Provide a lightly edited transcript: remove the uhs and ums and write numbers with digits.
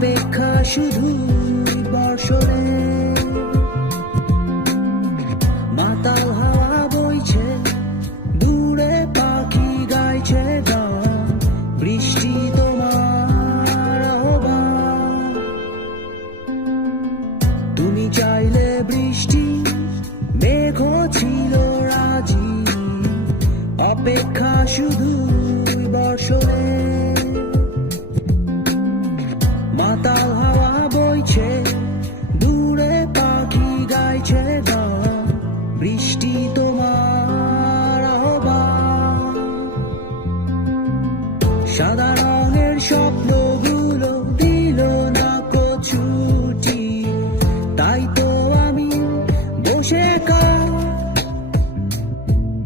অপেক্ষা শুধু বর্ষণে মাতাল হাওয়া বইছে দূরে পাখি গাইছে গান বৃষ্টি তোমার আহ্বান তুমি চাইলে বৃষ্টি মেঘ ছিল রাজি অপেক্ষা শুধু বর্ষণে মাতাল হাওয়া বইছে দূরে পাখি গাইছে গান বৃষ্টি তোমার আহ্বান সাদা